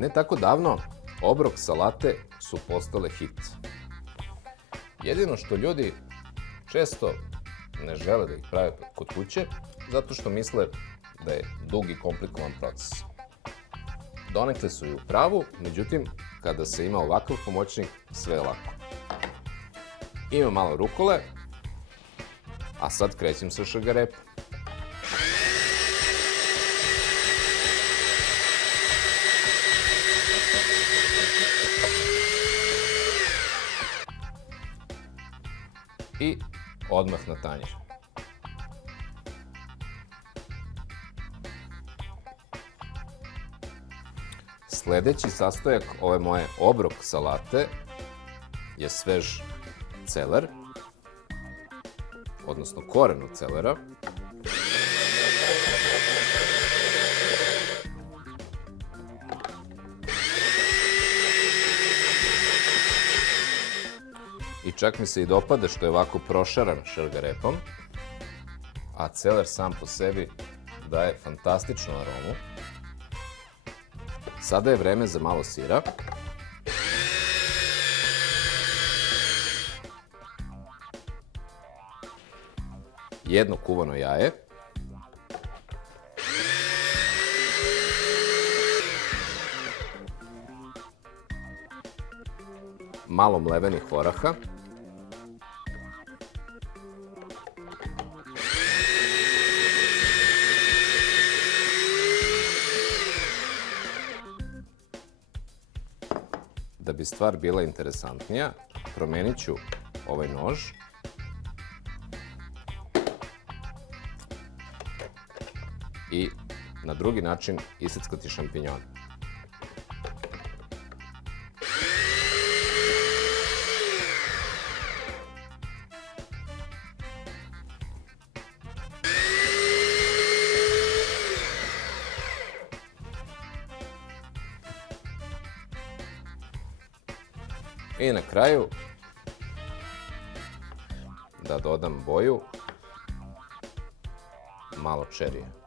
Ne tako davno, obrok salate su postale hit. Jedino što ljudi često ne žele da ih prave kod kuće, zato što misle da je dug i komplikovan proces. Donekle su i u pravu, međutim, kada se ima ovakav pomoćnik, sve je lako. Ima malo rukole, a sad krećem sa šargarepom. I odmah na tanjir. Sledeći sastojak ove moje obrok salate je svež celer, odnosno koren od celera. I čak mi se i dopada što je ovako prošaran šargarepom, a celer sam po sebi daje fantastičnu aromu. Sada je vreme za malo sira. Jedno kuvano jaje. Malo mlevenih oraha. Da bi stvar bila interesantnija, promenit ću ovaj nož i na drugi način iseckati šampinjone. I na kraju da dodam boju, malo čerije.